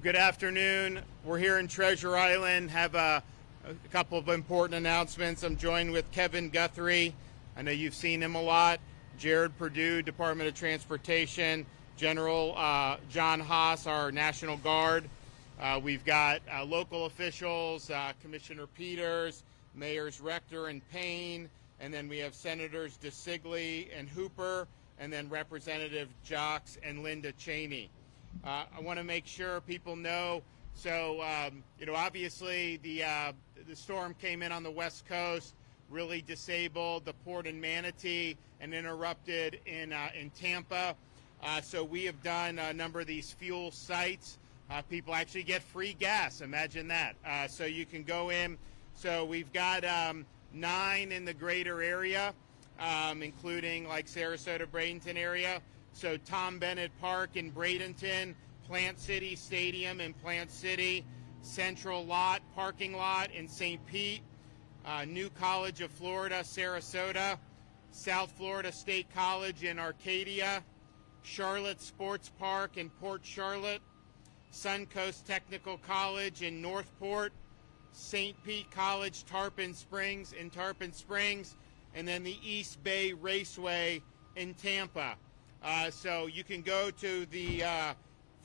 Good afternoon. We're here in Treasure Island. Have a couple of important announcements. I'm joined with Kevin Guthrie. I know you've seen him a lot. Jared Perdue, Department of Transportation. General John Haas, our National Guard. We've got local officials, Commissioner Peters, Mayors Rector and Payne, and then we have Senators DeSigley and Hooper, and then Representative Jocks and Linda Cheney. I want to make sure people know. So, obviously the storm came in on the West Coast, really disabled the port in Manatee and interrupted in Tampa. So we have done a number of these fuel sites. People actually get free gas. Imagine that. So you can go in. So we've got 9 in the greater area, including like Sarasota, Bradenton area. So Tom Bennett Park in Bradenton, Plant City Stadium in Plant City, Central Lot parking lot in St. Pete, New College of Florida, Sarasota, South Florida State College in Arcadia, Charlotte Sports Park in Port Charlotte, Suncoast Technical College in Northport, St. Pete College Tarpon Springs in Tarpon Springs, and then the East Bay Raceway in Tampa. So you can go to the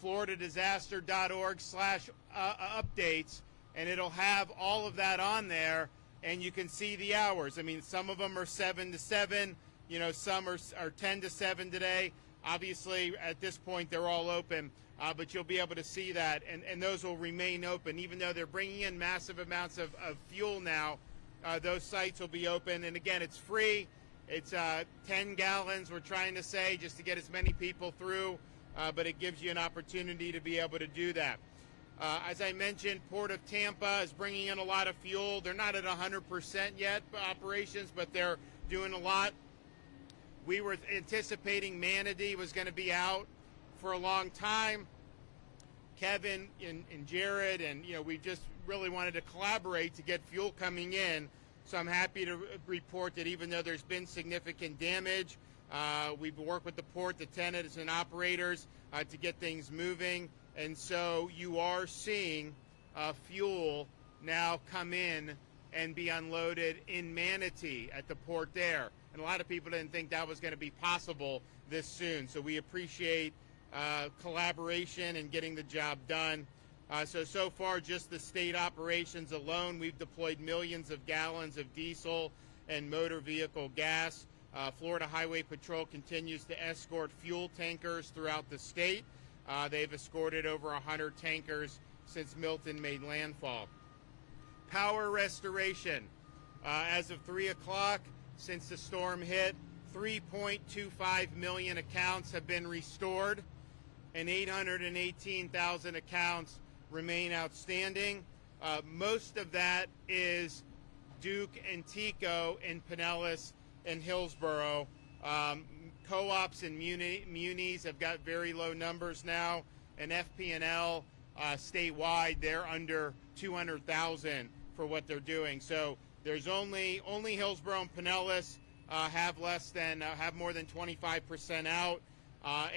floridadisaster.org/updates, and it'll have all of that on there, and you can see the hours. I mean, some of them are 7 to 7, some are 10 to 7 today. Obviously, at this point, they're all open, but you'll be able to see that, and those will remain open. Even though they're bringing in massive amounts of fuel now, those sites will be open, and again, it's free. It's 10 gallons, we're trying to say, just to get as many people through, but it gives you an opportunity to be able to do that. As I mentioned, Port of Tampa is bringing in a lot of fuel. They're not at 100% yet, operations, but they're doing a lot. We were anticipating Manatee was going to be out for a long time. Kevin and Jared, and we just really wanted to collaborate to get fuel coming in. So I'm happy to report that even though there's been significant damage, we've worked with the port, the tenants and operators to get things moving. And so you are seeing fuel now come in and be unloaded in Manatee at the port there. And a lot of people didn't think that was going to be possible this soon. So we appreciate collaboration and getting the job done. So far, just the state operations alone, we've deployed millions of gallons of diesel and motor vehicle gas. Florida Highway Patrol continues to escort fuel tankers throughout the state. They've escorted over 100 tankers since Milton made landfall. Power restoration. As of 3 o'clock, since the storm hit, 3.25 million accounts have been restored, and 818,000 accounts remain outstanding. Most of that is Duke and Tico in Pinellas and Hillsborough. Co-ops and munis have got very low numbers now, and FP&L statewide, they're under 200,000 for what they're doing. So there's only Hillsborough and Pinellas have more than 25% out.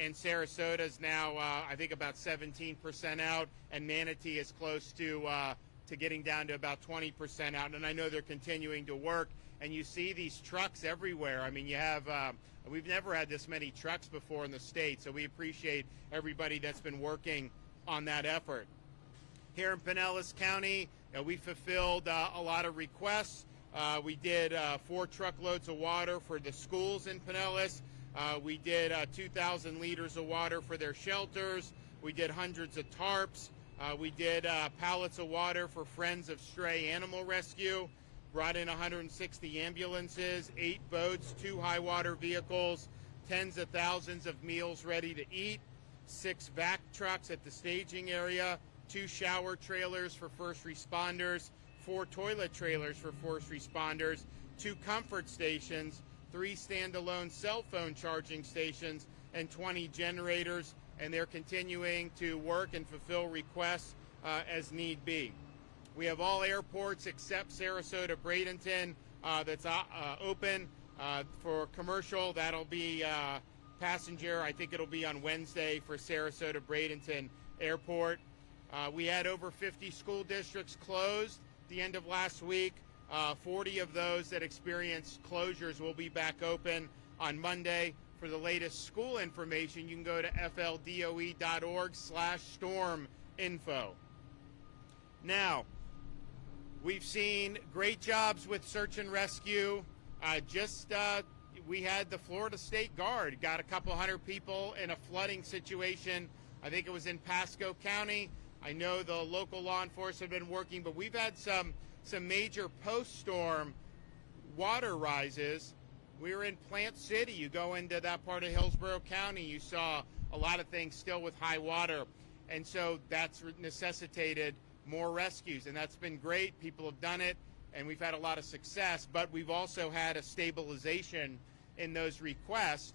And Sarasota's now, I think, about 17% out, and Manatee is close to getting down to about 20% out. And I know they're continuing to work, and you see these trucks everywhere. I mean, you have, we've never had this many trucks before in the state, so we appreciate everybody that's been working on that effort. Here in Pinellas County, we fulfilled a lot of requests. We did 4 truckloads of water for the schools in Pinellas. We did 2,000 liters of water for their shelters. We did hundreds of tarps. We did pallets of water for Friends of Stray Animal Rescue. Brought in 160 ambulances, 8 boats, 2 high water vehicles, tens of thousands of meals ready to eat, 6 vac trucks at the staging area, 2 shower trailers for first responders, 4 toilet trailers for first responders, 2 comfort stations, 3 standalone cell phone charging stations, and 20 generators, and they're continuing to work and fulfill requests as need be. We have all airports except Sarasota Bradenton that's open for commercial. That'll be passenger. I think it'll be on Wednesday for Sarasota Bradenton Airport. We had over 50 school districts closed at the end of last week. 40 of those that experienced closures will be back open on Monday. For the latest school information, you can go to fldoe.org/storm info. Now, we've seen great jobs with search and rescue. We had the Florida State Guard, got a couple hundred people in a flooding situation. I think it was in Pasco County. I know the local law enforcement have been working, but we've had some major post-storm water rises. We were in Plant City. You go into that part of Hillsborough County, you saw a lot of things still with high water. And so that's necessitated more rescues, and that's been great. People have done it, and we've had a lot of success, but we've also had a stabilization in those requests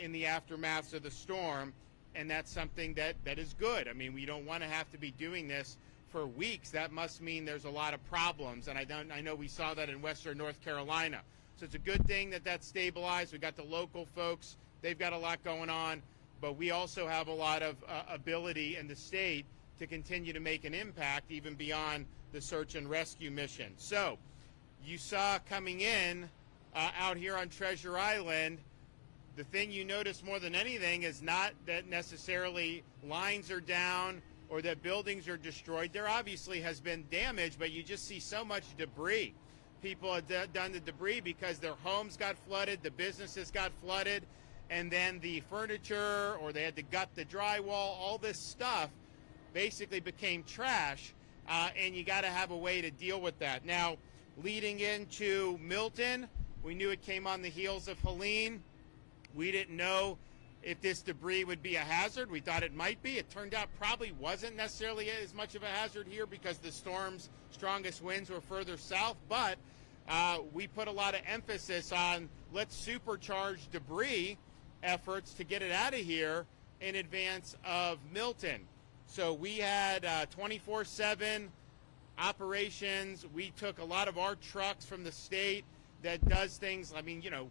in the aftermath of the storm, and that's something that is good. I mean, we don't want to have to be doing this for weeks. That must mean there's a lot of problems, and I know we saw that in Western North Carolina. So it's a good thing that that's stabilized. We got the local folks. They've got a lot going on, but we also have a lot of ability in the state to continue to make an impact even beyond the search and rescue mission. So you saw coming in out here on Treasure Island, the thing you notice more than anything is not that necessarily lines are down or that buildings are destroyed. There obviously has been damage, but you just see so much debris. People have done the debris because their homes got flooded, the businesses got flooded, and then the furniture, or they had to gut the drywall, all this stuff basically became trash, and you got to have a way to deal with that. Now, leading into Milton, we knew it came on the heels of Helene. We didn't know if this debris would be a hazard. We thought it might be. It turned out probably wasn't necessarily as much of a hazard here because the storm's strongest winds were further south, but we put a lot of emphasis on let's supercharge debris efforts to get it out of here in advance of Milton. So we had 24/7 operations. We took a lot of our trucks from the state that does things. I mean, you know,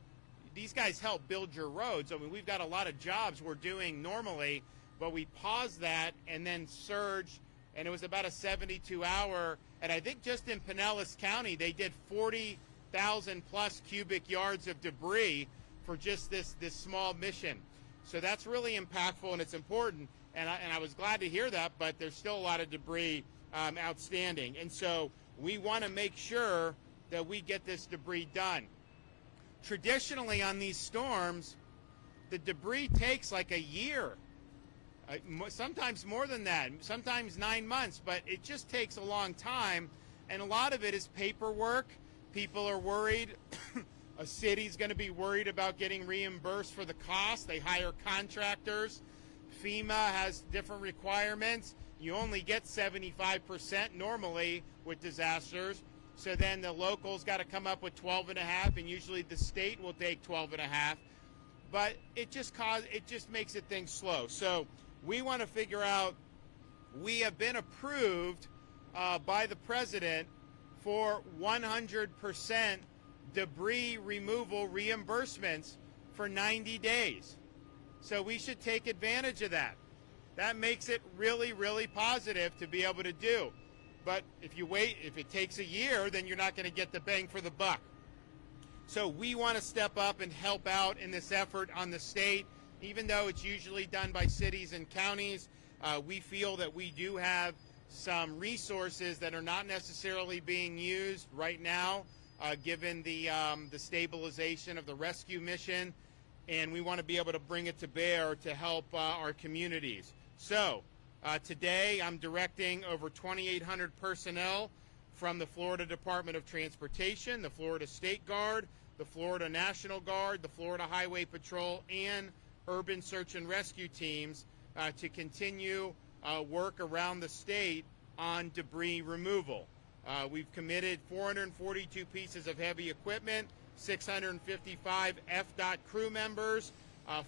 these guys help build your roads. I mean, we've got a lot of jobs we're doing normally, but we paused that and then surged, and it was about a 72-hour. And I think just in Pinellas County, they did 40,000 plus cubic yards of debris for just this small mission. So that's really impactful, and it's important. And I was glad to hear that, but there's still a lot of debris outstanding. And so we want to make sure that we get this debris done. Traditionally on these storms, the debris takes like a year, sometimes more than that, sometimes 9 months, but it just takes a long time, and a lot of it is paperwork. People are worried. A city's going to be worried about getting reimbursed for the cost. They hire contractors. FEMA has different requirements. You only get 75% normally with disasters. So then the locals got to come up with 12.5, and usually the state will take 12.5. But it just makes it things slow. So we want to figure out. We have been approved by the president for 100% debris removal reimbursements for 90 days. So we should take advantage of that. That makes it really, really positive to be able to do. But if you wait, if it takes a year, then you're not going to get the bang for the buck. So we want to step up and help out in this effort on the state. Even though it's usually done by cities and counties, we feel that we do have some resources that are not necessarily being used right now, given the stabilization of the rescue mission. And we want to be able to bring it to bear to help our communities. So today I'm directing over 2,800 personnel from the Florida Department of Transportation, the Florida State Guard, the Florida National Guard, the Florida Highway Patrol, and urban search and rescue teams to continue work around the state on debris removal. We've committed 442 pieces of heavy equipment, 655 FDOT crew members,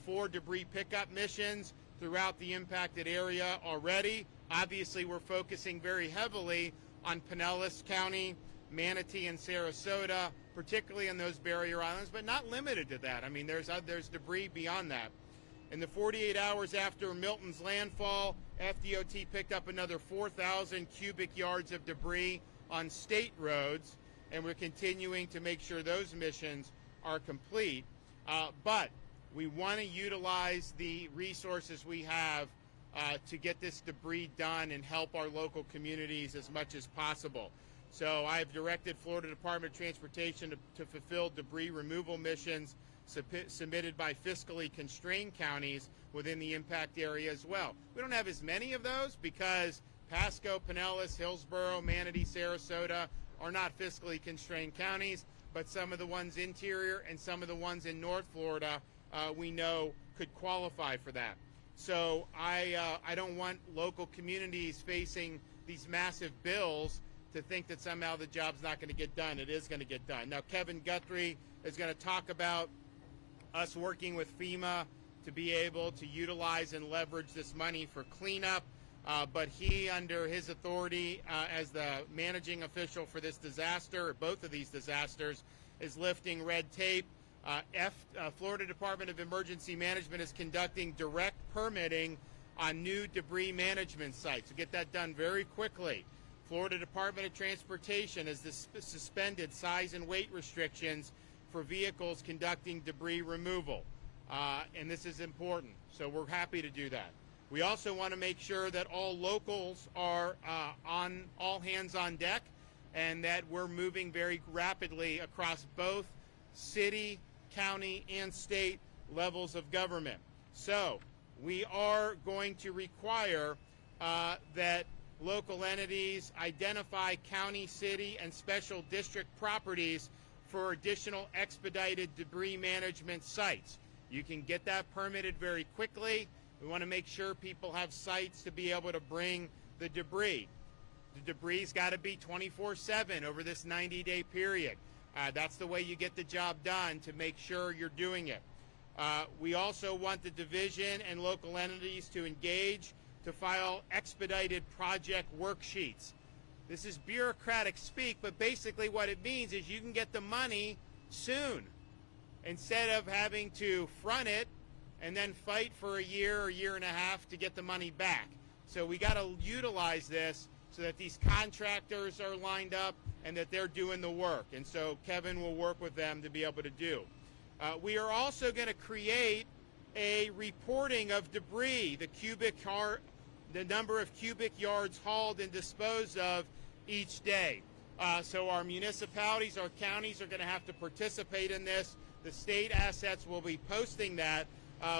4 debris pickup missions throughout the impacted area already. Obviously, we're focusing very heavily on Pinellas County, Manatee, and Sarasota, particularly in those barrier islands, but not limited to that. I mean, there's debris beyond that. In the 48 hours after Milton's landfall, FDOT picked up another 4,000 cubic yards of debris on state roads, and we're continuing to make sure those missions are complete. But we want to utilize the resources we have to get this debris done and help our local communities as much as possible. So I've directed Florida Department of Transportation to fulfill debris removal missions submitted by fiscally constrained counties within the impact area as well. We don't have as many of those because Pasco, Pinellas, Hillsborough, Manatee, Sarasota are not fiscally constrained counties, but some of the ones interior and some of the ones in North Florida we know could qualify for that. So I don't want local communities facing these massive bills to think that somehow the job's not going to get done. It is going to get done. Now, Kevin Guthrie is going to talk about us working with FEMA to be able to utilize and leverage this money for cleanup. But he, under his authority as the managing official for this disaster, or both of these disasters, is lifting red tape. Florida Department of Emergency Management is conducting direct permitting on new debris management sites. To get that done very quickly. Florida Department of Transportation has suspended size and weight restrictions for vehicles conducting debris removal. And this is important, so we're happy to do that. We also want to make sure that all locals are on all hands on deck and that we're moving very rapidly across both city, county, and state levels of government. So we are going to require that local entities identify county, city, and special district properties for additional expedited debris management sites. You can get that permitted very quickly. We want to make sure people have sites to be able to bring the debris. The debris's got to be 24/7 over this 90-day period. That's the way you get the job done, to make sure you're doing it. We also want the division and local entities to engage to file expedited project worksheets. This is bureaucratic speak, but basically what it means is you can get the money soon instead of having to front it and then fight for a year and a half to get the money back. So we got to utilize this so that these contractors are lined up and that they're doing the work. And so Kevin will work with them to be able to do. We are also going to create a reporting of debris, the number of cubic yards hauled and disposed of each day. So our municipalities, our counties are going to have to participate in this. The state assets will be posting that.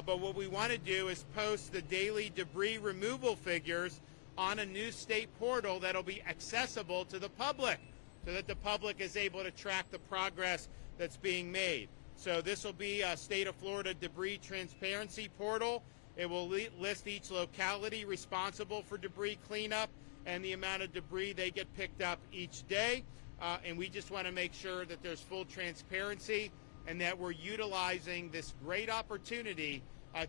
But what we want to do is post the daily debris removal figures on a new state portal that'll be accessible to the public so that the public is able to track the progress that's being made. So this will be a State of Florida Debris Transparency Portal. It will list each locality responsible for debris cleanup and the amount of debris they get picked up each day. And we just want to make sure that there's full transparency and that we're utilizing this great opportunity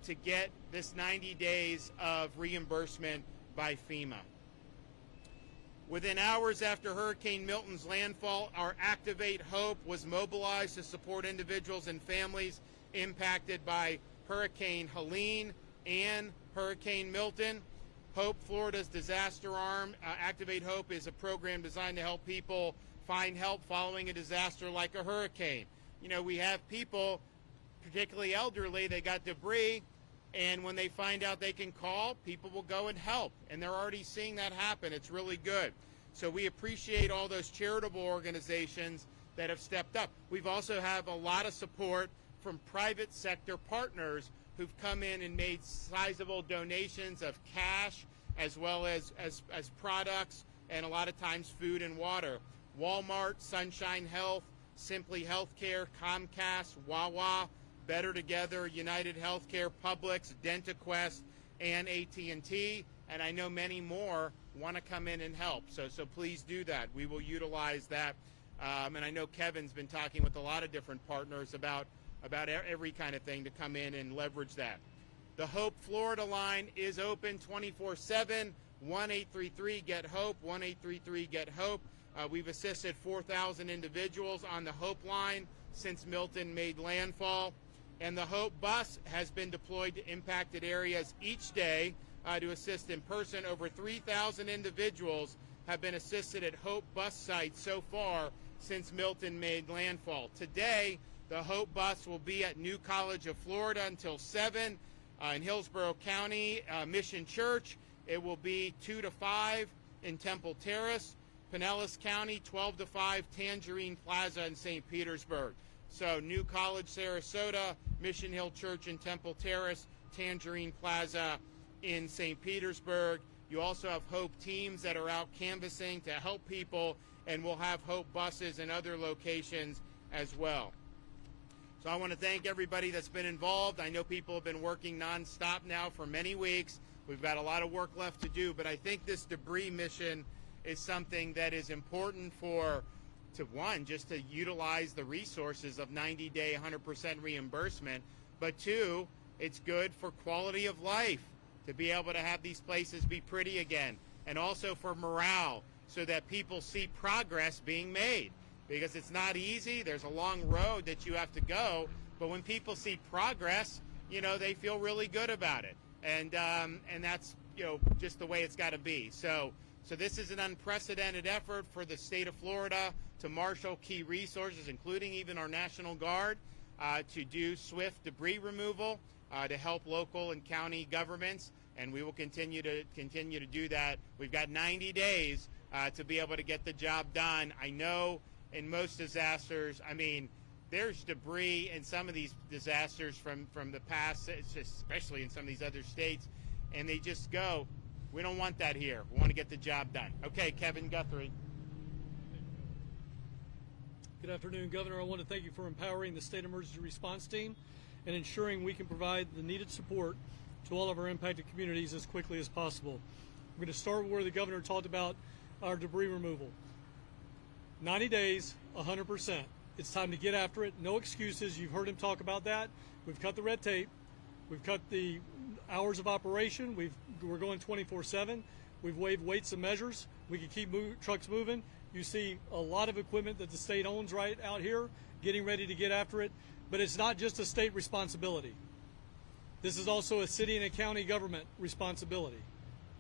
to get this 90 days of reimbursement by FEMA. Within hours after Hurricane Milton's landfall, our Activate Hope was mobilized to support individuals and families impacted by Hurricane Helene and Hurricane Milton. Hope, Florida's disaster arm, Activate Hope is a program designed to help people find help following a disaster like a hurricane. You know, we have people, particularly elderly, they got debris, and when they find out they can call, people will go and help. And they're already seeing that happen. It's really good. So we appreciate all those charitable organizations that have stepped up. We've also have a lot of support from private sector partners who've come in and made sizable donations of cash as well as products and a lot of times food and water. Walmart, Sunshine Health, Simply Healthcare, Comcast, Wawa, Better Together, United Healthcare, Publix, DentaQuest, and AT&T, and I know many more want to come in and help. So please do that. We will utilize that. And I know Kevin's been talking with a lot of different partners about every kind of thing to come in and leverage that. The Hope Florida line is open 24/7, 1-833-GET-HOPE, 1-833-GET-HOPE. We've assisted 4,000 individuals on the Hope line since Milton made landfall. And the Hope Bus has been deployed to impacted areas each day to assist in person. Over 3,000 individuals have been assisted at Hope Bus sites so far since Milton made landfall. Today, the Hope Bus will be at New College of Florida until 7 in Hillsborough County Mission Church. It will be 2 to 5 in Temple Terrace. Pinellas County, 12 to 5, Tangerine Plaza in St. Petersburg. So New College, Sarasota, Mission Hill Church in Temple Terrace, Tangerine Plaza in St. Petersburg. You also have Hope teams that are out canvassing to help people, and we'll have Hope buses in other locations as well. So I want to thank everybody that's been involved. I know people have been working nonstop now for many weeks. We've got a lot of work left to do, but I think this debris mission is something that is important to one, just to utilize the resources of 90-day 100% reimbursement, but two, it's good for quality of life to be able to have these places be pretty again, and also for morale so that people see progress being made, because it's not easy. There's a long road that you have to go, but when people see progress, you know, they feel really good about it, and that's, you know, just the way it's got to be. So this is an unprecedented effort for the state of Florida to marshal key resources, including even our National Guard, to do swift debris removal to help local and county governments, and we will continue to do that. We've got 90 days to be able to get the job done. I know in most disasters, I mean, there's debris in some of these disasters from the past, especially in some of these other states, and they just go, we don't want that here. We want to get the job done. Okay, Kevin Guthrie. Good afternoon, Governor. I want to thank you for empowering the State Emergency Response Team and ensuring we can provide the needed support to all of our impacted communities as quickly as possible. We're going to start where the Governor talked about our debris removal. 90 days, 100%. It's time to get after it. No excuses. You've heard him talk about that. We've cut the red tape. We've cut the hours of operation. We're going 24/7. We've waived weights and measures. We can keep trucks moving. You see a lot of equipment that the state owns right out here, getting ready to get after it. But it's not just a state responsibility. This is also a city and a county government responsibility.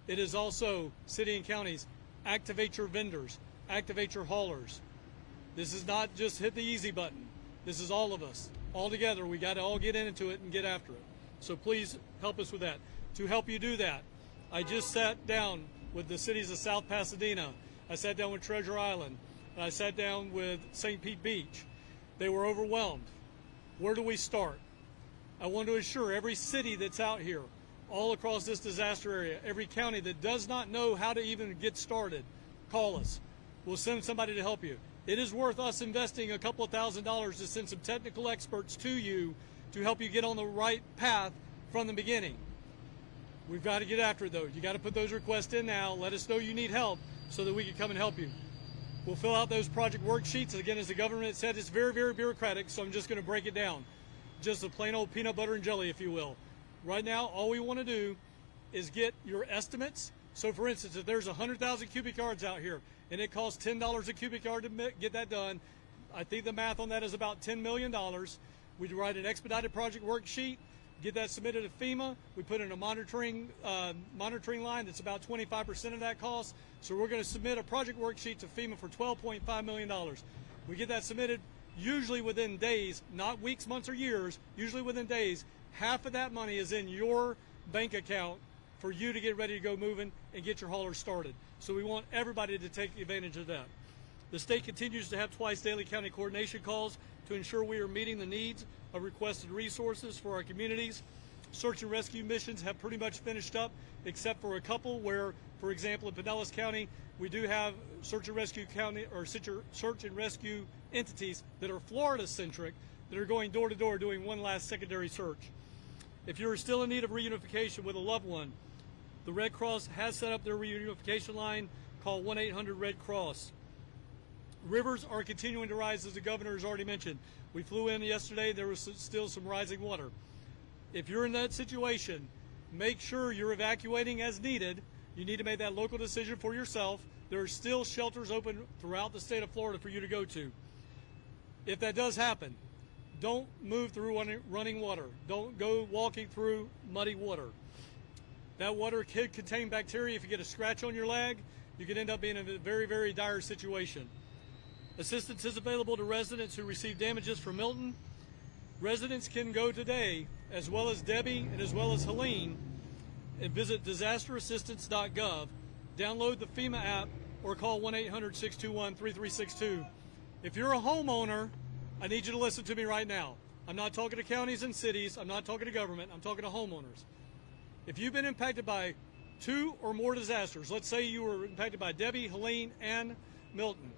It is also city and counties, activate your vendors, activate your haulers. This is not just hit the easy button. This is all of us. All together, we got to all get into it and get after it. So please help us with that. To help you do that, I just sat down with the cities of South Pasadena. I sat down with Treasure Island, and I sat down with St. Pete Beach. They were overwhelmed. Where do we start? I want to assure every city that's out here, all across this disaster area, every county that does not know how to even get started, call us. We'll send somebody to help you. It is worth us investing a couple of $1,000s to send some technical experts to you to help you get on the right path from the beginning. We've got to get after it, though. You got to put those requests in now. Let us know you need help so that we can come and help you. We'll fill out those project worksheets. Again, as the government said, it's very, very bureaucratic, so I'm just going to break it down. Just a plain old peanut butter and jelly, if you will. Right now, all we want to do is get your estimates. So, for instance, if there's 100,000 cubic yards out here and it costs $10 a cubic yard to get that done, I think the math on that is about $10 million. We'd write an expedited project worksheet, get that submitted to FEMA. We put in a monitoring line that's about 25% of that cost. So we're going to submit a project worksheet to FEMA for $12.5 million. We get that submitted usually within days, not weeks, months, or years, usually within days. Half of that money is in your bank account for you to get ready to go moving and get your hauler started. So we want everybody to take advantage of that. The state continues to have twice daily county coordination calls to ensure we are meeting the needs of requested resources for our communities. Search and rescue missions have pretty much finished up, except for a couple where, for example, in Pinellas County, we do have search and rescue entities that are Florida-centric that are going door to door doing one last secondary search. If you're still in need of reunification with a loved one, the Red Cross has set up their reunification line. Call 1-800-RED-CROSS. Rivers are continuing to rise, as the governor has already mentioned. We flew in yesterday. There was still some rising water. If you're in that situation, make sure you're evacuating as needed. You need to make that local decision for yourself. There are still shelters open throughout the state of Florida for you to go to. If that does happen, don't move through running water. Don't go walking through muddy water. That water could contain bacteria. If you get a scratch on your leg, you could end up being in a very, very dire situation. Assistance is available to residents who receive damages from Milton. Residents can go today, as well as Debbie and as well as Helene, and visit disasterassistance.gov, download the FEMA app, or call 1-800-621-3362. If you're a homeowner, I need you to listen to me right now. I'm not talking to counties and cities. I'm not talking to government. I'm talking to homeowners. If you've been impacted by 2 or more disasters, let's say you were impacted by Debbie, Helene, and Milton,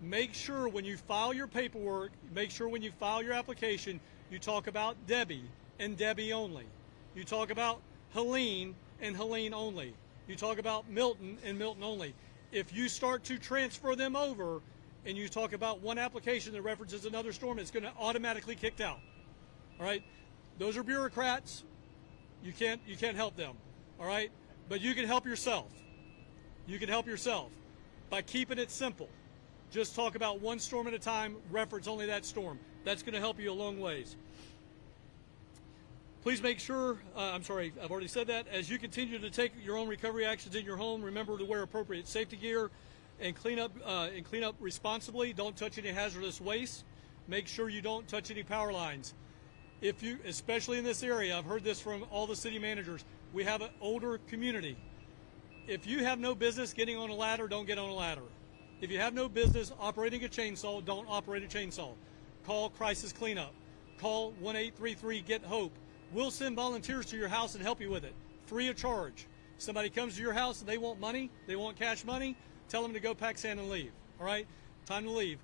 make sure when you file your paperwork, make sure when you file your application, you talk about Debbie and Debbie only. You talk about Helene and Helene only. You talk about Milton and Milton only. If you start to transfer them over and you talk about one application that references another storm, it's going to automatically kicked out. All right? Those are bureaucrats. You can't help them. All right? But you can help yourself. You can help yourself by keeping it simple. Just talk about one storm at a time, reference only that storm. That's going to help you a long ways. Please make sure, I've already said that, as you continue to take your own recovery actions in your home, remember to wear appropriate safety gear and clean up responsibly. Don't touch any hazardous waste. Make sure you don't touch any power lines. If you, especially in this area, I've heard this from all the city managers, we have an older community. If you have no business getting on a ladder, don't get on a ladder. If you have no business operating a chainsaw, don't operate a chainsaw. Call Crisis Cleanup. Call 1-833-GET-HOPE. We'll send volunteers to your house and help you with it, free of charge. Somebody comes to your house and they want money, they want cash money, tell them to go pack sand and leave, all right? Time to leave.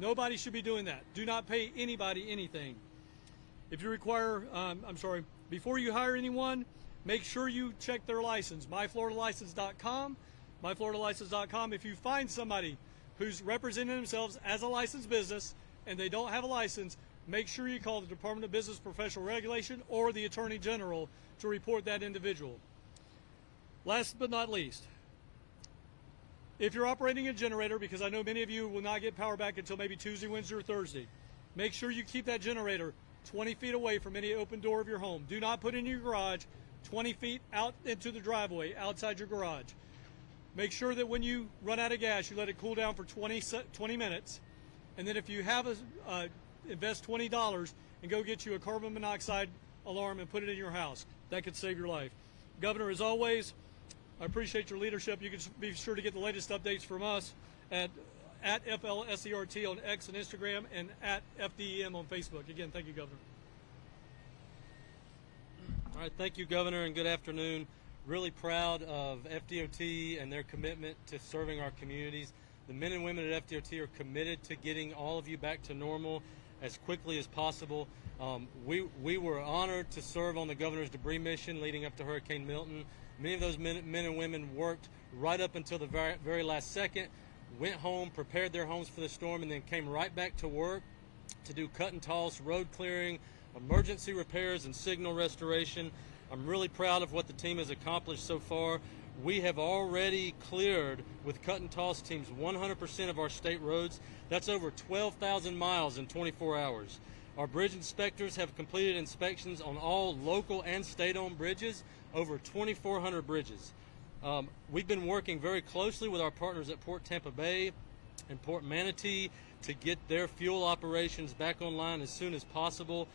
Nobody should be doing that. Do not pay anybody anything. If you require, before you hire anyone, make sure you check their license, myfloridalicense.com, myfloridalicense.com. If you find somebody who's representing themselves as a licensed business and they don't have a license, make sure you call the Department of Business Professional Regulation or the Attorney General to report that individual. Last but not least, if you're operating a generator, because I know many of you will not get power back until maybe Tuesday, Wednesday, or Thursday, make sure you keep that generator 20 feet away from any open door of your home. Do not put it in your garage 20 feet out into the driveway outside your garage. Make sure that when you run out of gas, you let it cool down for 20 minutes. And then if you have invest $20 and go get you a carbon monoxide alarm and put it in your house. That could save your life. Governor, as always, I appreciate your leadership. You can be sure to get the latest updates from us at FLSERT on X and Instagram and at FDEM on Facebook. Again, thank you, Governor. All right, thank you, Governor, and good afternoon. Really proud of FDOT and their commitment to serving our communities. The men and women at FDOT are committed to getting all of you back to normal as quickly as possible. We were honored to serve on the governor's debris mission leading up to Hurricane Milton. Many of those men and women worked right up until the very last second, went home, prepared their homes for the storm, and then came right back to work to do cut and toss, road clearing, emergency repairs, and signal restoration. I'm really proud of what the team has accomplished so far. We have already cleared, with cut and toss teams, 100% of our state roads. That's over 12,000 miles in 24 hours. Our bridge inspectors have completed inspections on all local and state-owned bridges, over 2,400 bridges. We've been working very closely with our partners at Port Tampa Bay and Port Manatee to get their fuel operations back online as soon as possible.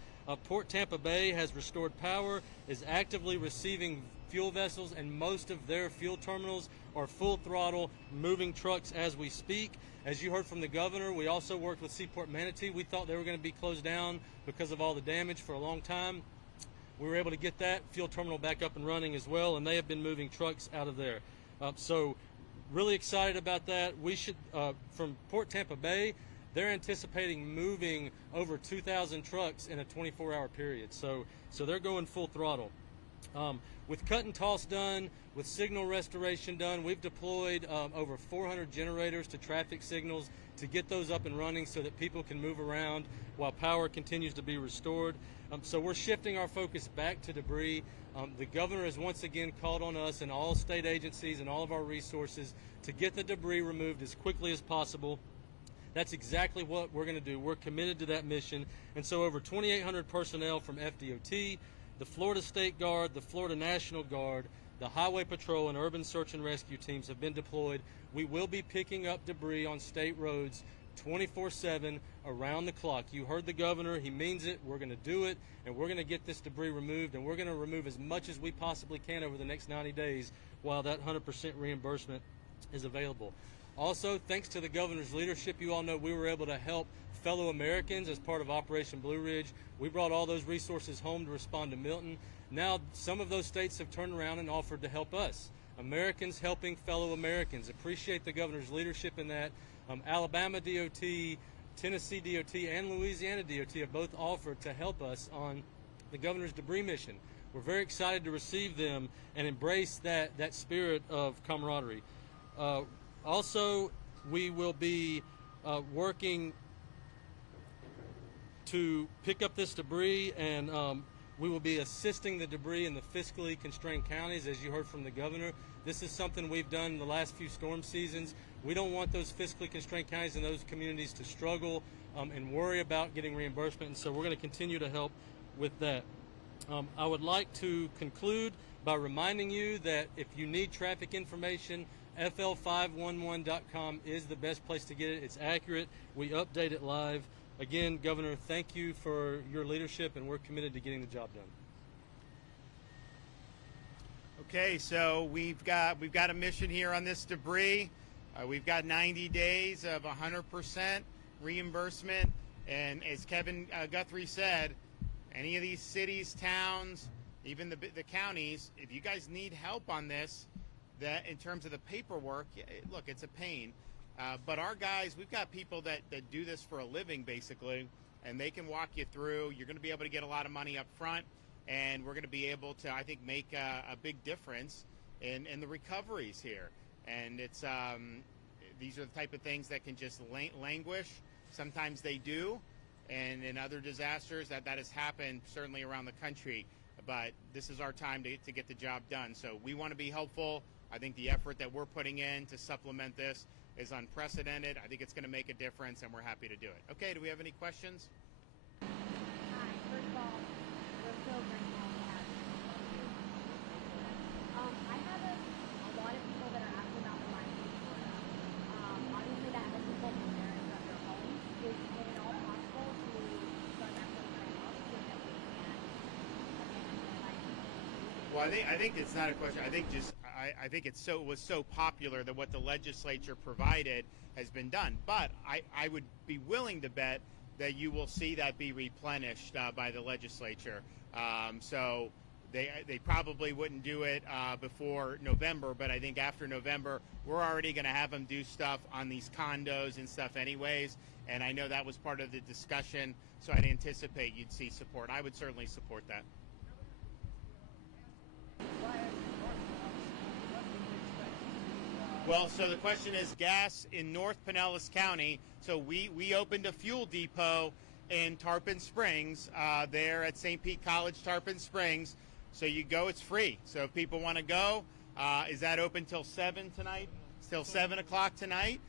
Port Tampa Bay has restored power, is actively receiving fuel vessels, and most of their fuel terminals are full throttle, moving trucks as we speak. As you heard from the governor, we also worked with Seaport Manatee. We thought they were going to be closed down because of all the damage for a long time. We were able to get that fuel terminal back up and running as well, and they have been moving trucks out of there. So really excited about that. We should, from Port Tampa Bay, they're anticipating moving over 2,000 trucks in a 24-hour period. So they're going full throttle. With cut and toss done, with signal restoration done, we've deployed over 400 generators to traffic signals to get those up and running so that people can move around while power continues to be restored. So we're shifting our focus back to debris. The governor has once again called on us and all state agencies and all of our resources to get the debris removed as quickly as possible. That's exactly what we're going to do. We're committed to that mission. And so over 2,800 personnel from FDOT, the Florida State Guard, the Florida National Guard, the Highway Patrol, and Urban Search and Rescue teams have been deployed. We will be picking up debris on state roads 24/7 around the clock. You heard the governor. He means it. We're going to do it, and we're going to get this debris removed, and we're going to remove as much as we possibly can over the next 90 days while that 100% reimbursement is available. Also, thanks to the governor's leadership, you all know we were able to help fellow Americans as part of Operation Blue Ridge. We brought all those resources home to respond to Milton. Now, some of those states have turned around and offered to help us. Americans helping fellow Americans. Appreciate the governor's leadership in that. Alabama DOT, Tennessee DOT, and Louisiana DOT have both offered to help us on the governor's debris mission. We're very excited to receive them and embrace that spirit of camaraderie. Also, we will be working to pick up this debris, and we will be assisting the debris in the fiscally constrained counties, as you heard from the governor. This is something we've done in the last few storm seasons. We don't want those fiscally constrained counties and those communities to struggle and worry about getting reimbursement, and so we're going to continue to help with that. I would like to conclude by reminding you that if you need traffic information, fl511.com is the best place to get it. It's accurate. We update it live. Again, Governor, thank you for your leadership, and we're committed to getting the job done. Okay, so we've got a mission here on this debris. We've got 90 days of 100% reimbursement, and as Kevin Guthrie said, any of these cities, towns, even the counties, if you guys need help on this, that in terms of the paperwork, look, it's a pain. But our guys, we've got people that do this for a living, basically, and they can walk you through. You're going to be able to get a lot of money up front, and we're going to be able to, I think, make a big difference in the recoveries here. And it's these are the type of things that can just languish. Sometimes they do, and in other disasters that has happened certainly around the country. But this is our time to get the job done. So we want to be helpful. I think the effort that we're putting in to supplement this is unprecedented. I think it's going to make a difference, and we're happy to do it. Okay, do we have any questions? Hi, first of all, we're so grateful to have you. I have a lot of people that are asking about the mining in Florida. Obviously, that has people from there and from their homes. Is it at all possible to start that program up so that we can abandon the mining? Well, I think it's not a question. I think just I think it was so popular that what the legislature provided has been done. But I would be willing to bet that you will see that be replenished by the legislature. So they probably wouldn't do it before November, but I think after November, we're already going to have them do stuff on these condos and stuff anyways. And I know that was part of the discussion, so I'd anticipate you'd see support. I would certainly support that. Well, so the question is gas in North Pinellas County. So we opened a fuel depot in Tarpon Springs, there at St. Pete College, Tarpon Springs. So you go, it's free. So if people want to go, is that open till 7 tonight? Till 7 o'clock tonight.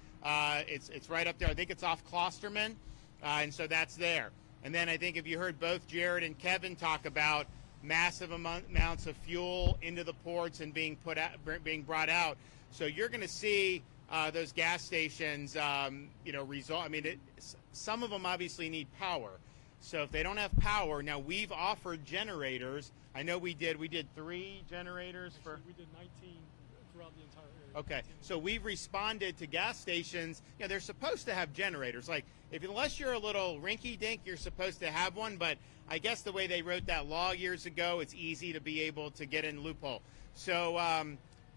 It's right up there. I think it's off Klosterman, and so that's there. And then I think if you heard both Jared and Kevin talk about massive amounts of fuel into the ports and being brought out. So you're going to see those gas stations, result. I mean, some of them obviously need power. So if they don't have power, now we've offered generators. I know we did 3 generators for. We did 19 throughout the entire area. Okay, so we've responded to gas stations. Yeah, they're supposed to have generators. Like, unless you're a little rinky-dink, you're supposed to have one. But I guess the way they wrote that law years ago, it's easy to be able to get in loophole. So.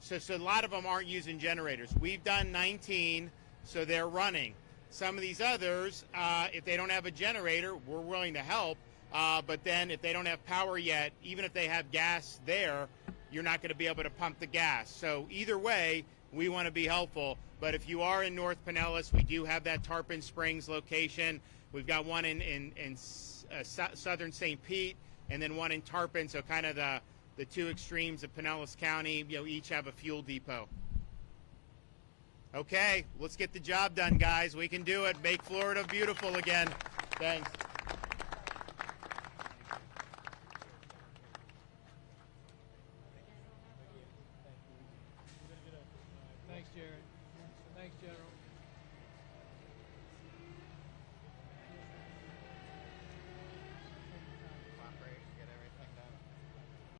So a lot of them aren't using generators. We've done 19, so they're running. Some of these others, if they don't have a generator, we're willing to help. But then if they don't have power yet, even if they have gas there, you're not going to be able to pump the gas. So either way, we want to be helpful. But if you are in North Pinellas, we do have that Tarpon Springs location. We've got one in southern St. Pete, and then one in Tarpon, so kind of the 2 extremes of Pinellas County, each have a fuel depot. Okay, let's get the job done, guys. We can do it. Make Florida beautiful again. Thanks. Thanks, Jared. Thanks, General.